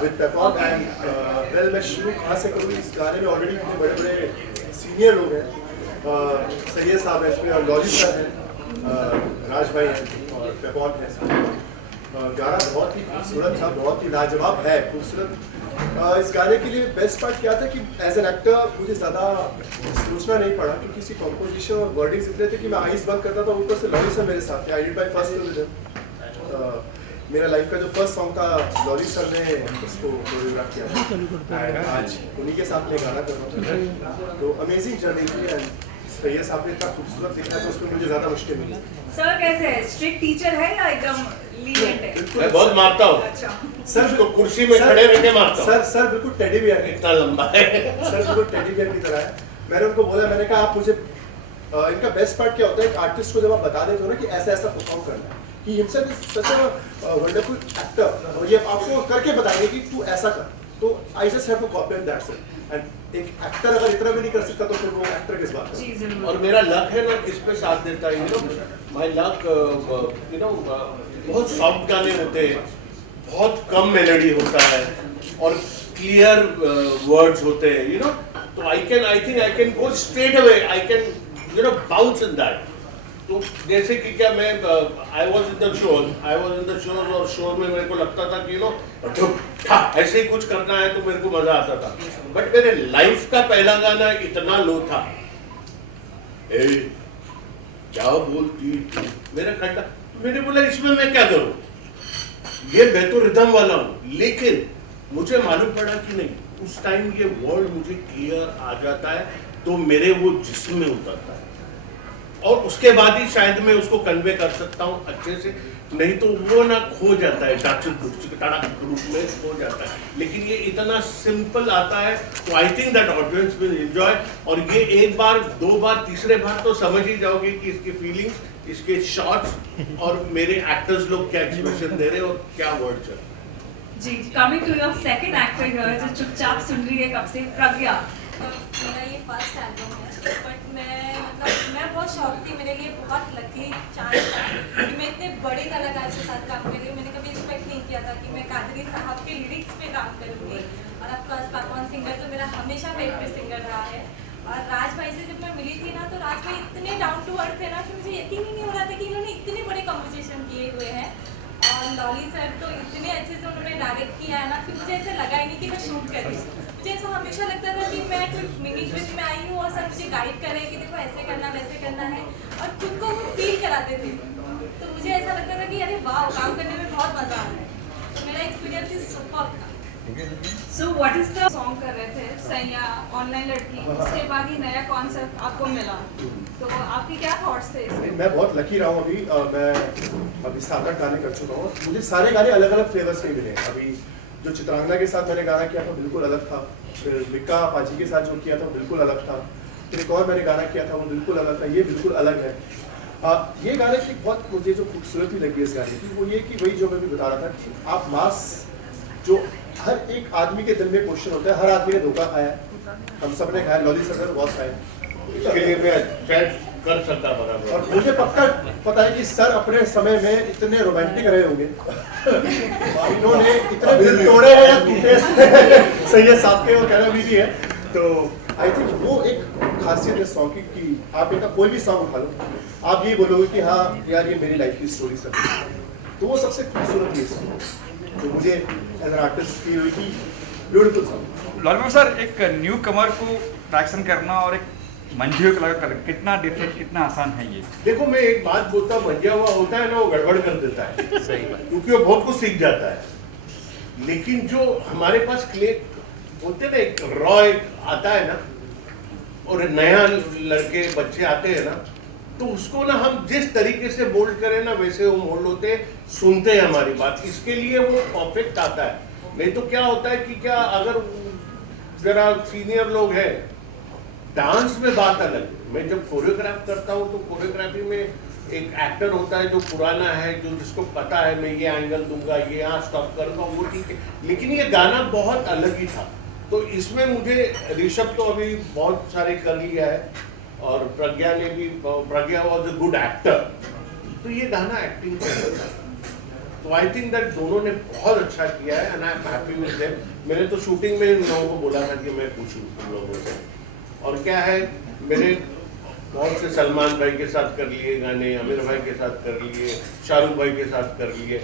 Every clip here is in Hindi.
with Pepon and well मैं शुरू कहाँ से करूँ इस गाने में ऑलरेडी इतने बड़े बड़े सीनियर लोग हैं सैयद साहब हैं इसमें और लॉजी सर हैं राज भाई हैं और पेपॉन है गाना बहुत ही खूबसूरत था बहुत ही लाजवाब है खूबसूरत इस गाने के लिए बेस्ट पार्ट क्या था कि एज एन एक्टर मुझे ज़्यादा सोचना नहीं पड़ा कि किसी कॉम्पोजिशन और वर्डिंग्स इतने थे कि मैं आइस बंद करता था ऊपर से लॉरी सर मेरे साथ थे आई डिड माय फर्स्ट मेरा लाइफ का जो फर्स्ट सॉन्ग था लॉरी सर ने उसको कोरियोग्राफ किया एंड आज उन्हीं के साथ मैं गाना कर रहा हूँ तो अमेजिंग जर्नी थी एंड सैयद साहब ने इतना खूबसूरत लिखा तो उसमें मुझे ज़्यादा मुश्किल मिली। सर कैसे है स्ट्रिक्ट टीचर है या एकदम लीनिएंट है? मैं बहुत मारता हूँ अच्छा सर तो कुर्सी में खड़े रह के मारता हूँ सर बिल्कुल टेडी बियर इतना लंबा है सर बिल्कुल टेडी बियर की तरह है। मैंने उनको बोला मैंने कहा आप मुझे इनका बेस्ट पार्ट क्या होता है एक आर्टिस्ट को जब आप बता देते हो ना कि ऐसा ऐसा परफॉर्म करना है कि himself is such a wonderful actor और ये आपको करके बताएंगे कि तू ऐसा कर तो I just have to copy that's it and एक एक्टर अगर इतना भी नहीं कर सकता तो फिर वो एक्टर किस बात का। और मेरा लक है ना किस पे साथ देता है you know my luck you know बहुत सॉफ्ट गाने होते हैं बहुत कम मेलोडी होता है और क्लियर वर्ड्स होते हैं यू नो तो I think I can go straight away I can you know bounce in that तो जैसे कि क्या मैं I was in the show और शो में मेरे को लगता था कि यू नो ऐसे ही कुछ करना है तो मेरे को मजा आता था बट मेरे लाइफ का पहला गाना इतना लो था ए क्या बोलती थी मेरा खट्टा मैंने बोला इसमें मैं क्या करूं ये मैं तो रिदम वाला हूं लेकिन मुझे मालूम पड़ा कि नहीं उस टाइम ये वर्ड मुझे क्लियर आ जाता है तो मेरे वो जिस्म में उतरता है और उसके बाद ही शायद मैं उसको कन्वे कर सकता हूँ अच्छे से नहीं तो वो ना खो जाता है रूप में खो जाता है लेकिन ये इतना सिंपल आता है तो I think that audience will enjoy और ये एक बार दो बार तीसरे बार तो समझ ही जाओगे कि इसकी फीलिंग्स इसके शॉट्स और मेरे एक्टर्स लोग क्या एक्सप्रेशन दे रहे हैं और क्या वर्ड चल रहे जी coming to your second actor here जो चुपचाप सुन रही है कब से प्रज्ञा मेरा ये फर्स्ट एल्बम है बट मैं बहुत शौक थी मेरे लिए बहुत लकी चांस था कि मैं इतने बड़े कलाकार के साथ काम कर रही हूँ मैंने कभी एक्सपेक्ट नहीं किया था कि मैं कादरी साहब के लिरिक्स पे काम करूँगी और ऑफकोर्स पेपॉन सिंगर तो मेरा हमेशा फेवरेट सिंगर रहा है और राज भाई से जब मैं मिली थी ना तो राज भाई इतने डाउन टू अर्थ थे ना कि मुझे यकीन ही नहीं हो रहा था कि इन्होंने इतने बड़े कॉम्पोजिशन किए हुए हैं और लॉली सर तो इतने अच्छे से उन्होंने डायरेक्ट किया है ना कि मुझे ऐसा लगा ही नहीं कि मैं शूट कर रही हूँ मुझे ऐसा हमेशा लगता था कि मैं कोई मिनी ट्रिप में आई हूँ और सर मुझे गाइड कर रहे हैं कि देखो ऐसे करना वैसे करना है और खुद को वो फील कराते थे तो मुझे ऐसा लगता था कि अरे वाह काम करने में बहुत मजा आ रहा है तो मेरा एक्सपीरियंस इज सुपर्ब था। So what is the song कर रहे थे सैया ऑनलाइन लड़की उसके बाद ही नया कॉन्सेप्ट आपको मिला तो आपके क्या थॉट्स थे इसमें? मैं बहुत लकी रहा हूँ मैं अभी 7-8 गाने कर चुका हूँ मुझे सारे गाने अलग अलग फ्लेवर्स के मिले अभी जो चित्रांगना के साथ मैंने गाना किया था बिल्कुल अलग था फिर मिक्का पाजी के साथ जो किया था बिल्कुल अलग था फिर एक और मैंने गाना किया था वो बिल्कुल अलग था ये बिल्कुल अलग है ये गाने की बहुत मुझे जो खूबसूरती लगी इस गाने की वो ये कि वही जो मैं भी बता रहा था कि आप मास जो हर एक आदमी के दिल में क्वेश्चन होता है हर आदमी ने धोखा खाया है हम सब ने खाया लॉली सर ने बहुत खाया इसके लिए मैं शायद कर सकता बराबर और मुझे पक्का पता है कि सर अपने समय में इतने रोमांटिक रहे होंगे इन्होंने इतने दिल तोड़े हैं या टूटे सैयद साहब के और कहना भी है तो आई थिंक वो एक खासियत है सॉन्ग की आप इनका कोई भी सॉन्ग उठा लो आप ये बोलोगे कि हाँ यार ये मेरी लाइफ की स्टोरी सब तो वो सबसे खूबसूरत चीज़ तो मुझे एज एन आर्टिस्ट फील हुई कि ब्यूटीफुल सॉन्ग। लॉलमैन सर एक न्यू कमर को ट्रैक्शन करना और एक मंझियों कलाकार करना कितना डिफरेंट कितना आसान है ये? देखो मैं एक बात बोलता हूँ मंझिया हुआ होता है ना वो गड़बड़ कर देता है सही बात क्योंकि वो बहुत कुछ सीख जाता है लेकिन जो हमारे पास क्ले बोलते ना एक रॉ एक आता है ना और नया लड़के बच्चे आते हैं ना तो उसको ना हम जिस तरीके से मोल्ड करें ना वैसे वो मोल्ड होते सुनते हैं हमारी बात इसके लिए वो परफेक्ट आता है नहीं तो क्या होता है कि क्या अगर जरा सीनियर लोग हैं डांस में बात अलग मैं जब कोरियोग्राफ करता हूँ तो कोरियोग्राफी में एक एक्टर होता है जो पुराना है जो जिसको पता है मैं ये एंगल दूंगा ये यहाँ स्टॉप करूंगा वो ठीक है लेकिन ये गाना बहुत अलग ही था तो इसमें मुझे ऋषभ तो अभी बहुत सारे कर लिया है और प्रज्ञा ने भी प्रज्ञा वॉज अ गुड एक्टर तो ये गाना एक्टिंग तो आई थिंक दैट दोनों ने बहुत अच्छा किया है and I am happy with them. मैंने तो शूटिंग में इन लोगों को बोला था कि मैं खुश हूँ तुम लोगों से। और क्या है, मेरे बहुत से सलमान भाई के साथ कर लिए गाने, आमिर भाई के साथ कर लिए, शाहरुख भाई के साथ कर लिए,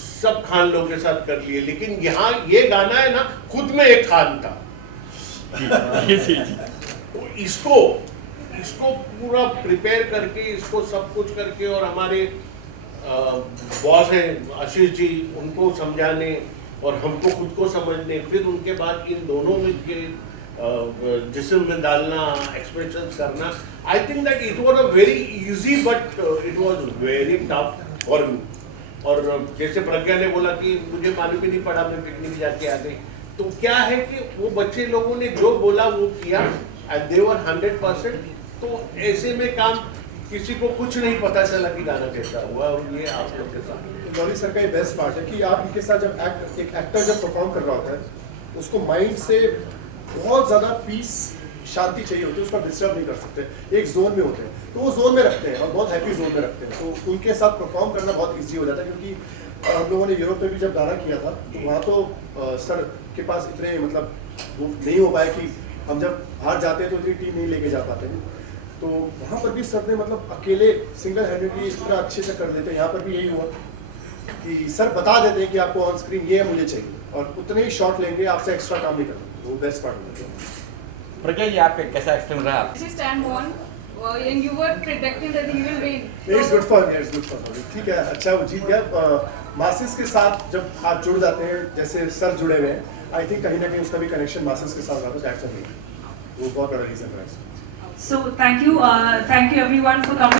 सब खान लोगों के साथ कर लिए, लेकिन यहाँ ये गाना है ना, खुद में एक खान था। तो इसको पूरा प्रिपेयर करके, इसको सब कुछ करके, और हमारे बॉस है आशीष जी, उनको समझाने और हमको खुद को समझने, फिर उनके बाद इन दोनों में के जिस्म में डालना, एक्सप्रेशंस करना, I think that it was a very easy but it was very tough for me. और जैसे प्रज्ञा ने बोला कि मुझे मालूम ही नहीं पड़ा, मैं पिकनिक जाके आ गई, तो क्या है कि वो बच्चे लोगों ने जो बोला वो किया एंड दे वर 100%। तो ऐसे में काम, किसी को कुछ नहीं पता चला कि गाना कैसा हुआ, और ये आप लोग के साथ लॉरी सर का ये बेस्ट पार्ट है कि आप इनके साथ जब एक एक्टर जब परफॉर्म कर रहा होता है, उसको माइंड से बहुत ज़्यादा पीस, शांति चाहिए होती है, उसको डिस्टर्ब नहीं कर सकते, एक जोन में होते हैं, तो वो जोन में रखते हैं और बहुत हैप्पी जोन में रखते हैं, तो उनके साथ परफॉर्म करना बहुत ईजी हो जाता है। क्योंकि हम लोगों ने यूरोप में भी जब गाना किया था, तो वहाँ तो सर के पास इतने मतलब वो नहीं हो पाया कि हम जब बाहर जाते हैं तो इतनी टीम नहीं लेके जा पाते हैं, तो वहाँ पर भी सर ने मतलब अकेले सिंगल हैंडेडली इतना अच्छे से कर लेते हैं। यहाँ पर भी यही हुआ कि सर बता देते हैं कि आपको ऑन स्क्रीन ये मुझे चाहिए, और उतने ही शॉट लेंगे, आपसे एक्स्ट्रा काम नहीं करते, वो बेस्ट पार्ट होता है। प्रज्ञा जी, आपका कैसा एक्सपीरियंस रहा? This is stand one, and you were predicting that he will win. It's good for me, it's good for me, ठीक है, अच्छा वो जीत गया। मासिस के साथ जब आप जुड़ जाते हैं, जैसे सर जुड़े हुए हैं, आई थिंक कहीं ना कहीं उसका भी कनेक्शन मासिस के साथ रहा, दैट्स अ वो बहुत बड़ा रीजन है। So thank you everyone for coming.